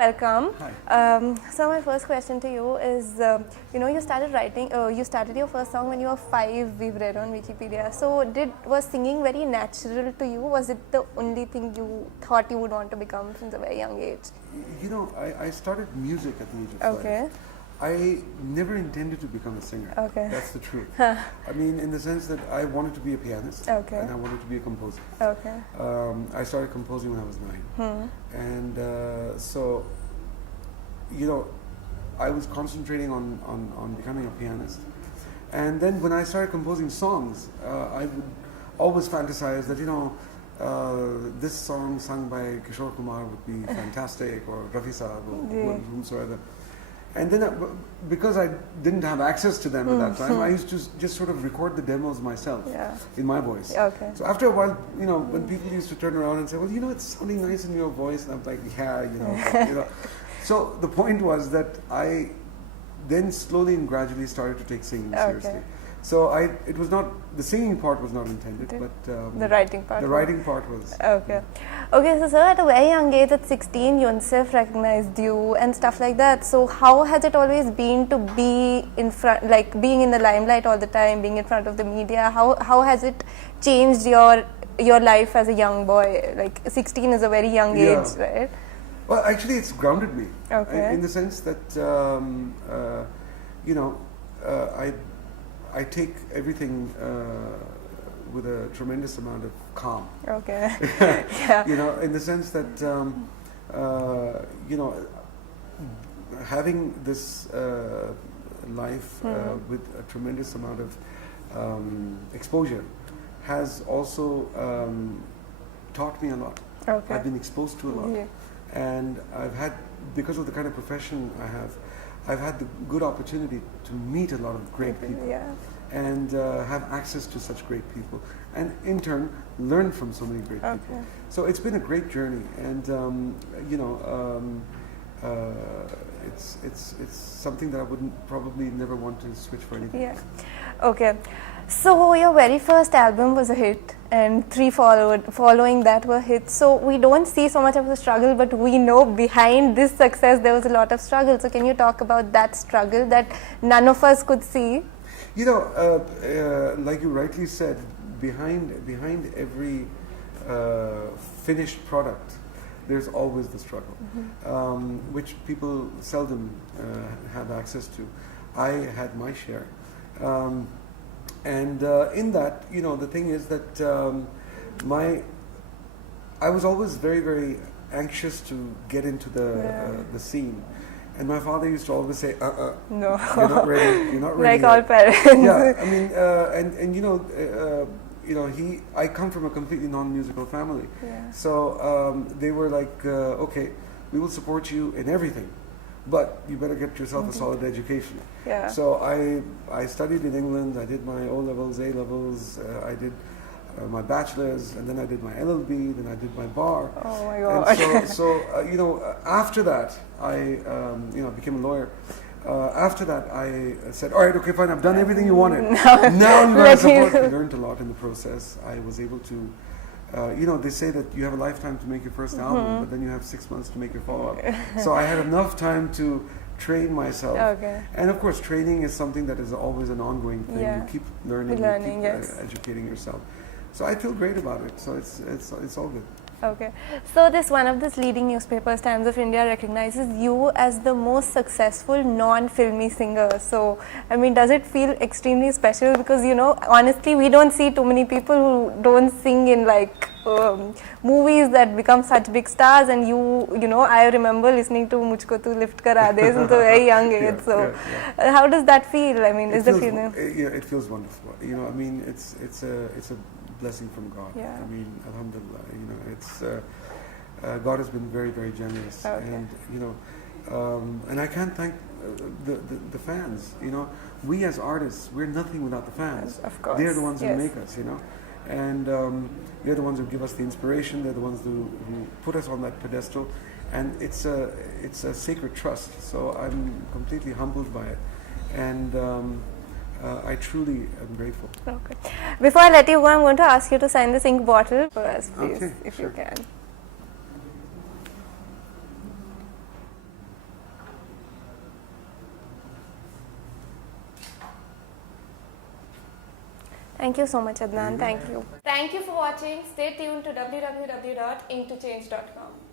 Welcome. Hi. So my first question to you is, you started writing, you started your first song when you were 5, we've read on Wikipedia. So was singing very natural to you? Was it the only thing you thought you would want to become since a very young age? You know, I started music at the age of 5. Okay. I never intended to become a singer. Okay. That's the truth. I mean, in the sense that I wanted to be a pianist. Okay. And I wanted to be a composer. Okay. I started composing when I was 9. And so, I was concentrating on becoming a pianist. And then when I started composing songs, I would always fantasize that, this song sung by Kishore Kumar would be fantastic, or Rafi Saab, or whomsoever. And then, because I didn't have access to them at that time, I used to just sort of record the demos myself in my voice. Okay. So after a while, when people used to turn around and say, well, it's sounding nice in your voice, and I'm like, yeah, So the point was that I then slowly and gradually started to take singing seriously. So it was not, the singing part was not intended, but the writing part. The writing part was. Okay. Okay, so sir, at a very young age, at 16, UNICEF recognized you and stuff like that. So how has it always been to be in front, like being in the limelight all the time, being in front of the media? How has it changed your life as a young boy? Like 16 is a very young age, right? Well, actually, it's grounded me. Okay. In the sense that, I take everything with a tremendous amount of calm. Okay. Yeah. In the sense that, having this life with a tremendous amount of exposure has also taught me a lot. Okay. I've been exposed to a lot. Yeah. And I've had, because of the kind of profession I have, I've had the good opportunity to meet a lot of great people and have access to such great people, and in turn learn from so many great people. So it's been a great journey, and it's something that I wouldn't probably never want to switch for anything. Yeah. Okay. So your very first album was a hit, and 3 following that were hits. So we don't see so much of the struggle, but we know behind this success there was a lot of struggle. So can you talk about that struggle that none of us could see? Like you rightly said, behind every finished product, there's always the struggle, which people seldom have access to. I had my share. And in that, the thing is that I was always very, very anxious to get into the scene. And my father used to always say, no, you're not ready, you're not ready. Like all parents. Yeah, I mean, I come from a completely non-musical family. Yeah. So they were like, okay, we will support you in everything, but you better get yourself a solid education. Yeah. So I studied in England. I did my O-levels, A-levels. I did my bachelor's, and then I did my LLB. Then I did my bar. Oh my God! And so after that, I became a lawyer. After that, I said, all right, okay, fine. I've done everything you wanted. Now you gotta support. I learned a lot in the process. I was able to. They say that you have a lifetime to make your first album, but then you have 6 months to make your follow-up. So I had enough time to train myself. Okay. And of course, training is something that is always an ongoing thing. Yeah. You keep learning, you keep educating yourself. So I feel great about it. So it's all good. Okay. So one of these leading newspapers, Times of India, recognizes you as the most successful non-filmy singer. So, I mean, does it feel extremely special? Because, honestly, we don't see too many people who don't sing in movies that become such big stars. And I remember listening to Mujhko Tu Lift Kara De since a very young age. How does that feel? I mean, it feels wonderful. I mean, it's a blessing from God. Yeah. I mean, alhamdulillah, it's God has been very, very generous. And and I can't thank the fans. We as artists, we're nothing without the fans. Yes, of course. They're the ones who make us. And they're the ones who give us the inspiration. They're the ones who put us on that pedestal, and it's a sacred trust. So I'm completely humbled by it, and I truly am grateful. Okay. Before I let you go, I'm going to ask you to sign this ink bottle for us, please, if you can. Thank you so much, Adnan. Thank you. Thank you for watching. Stay tuned to www.intochange.com.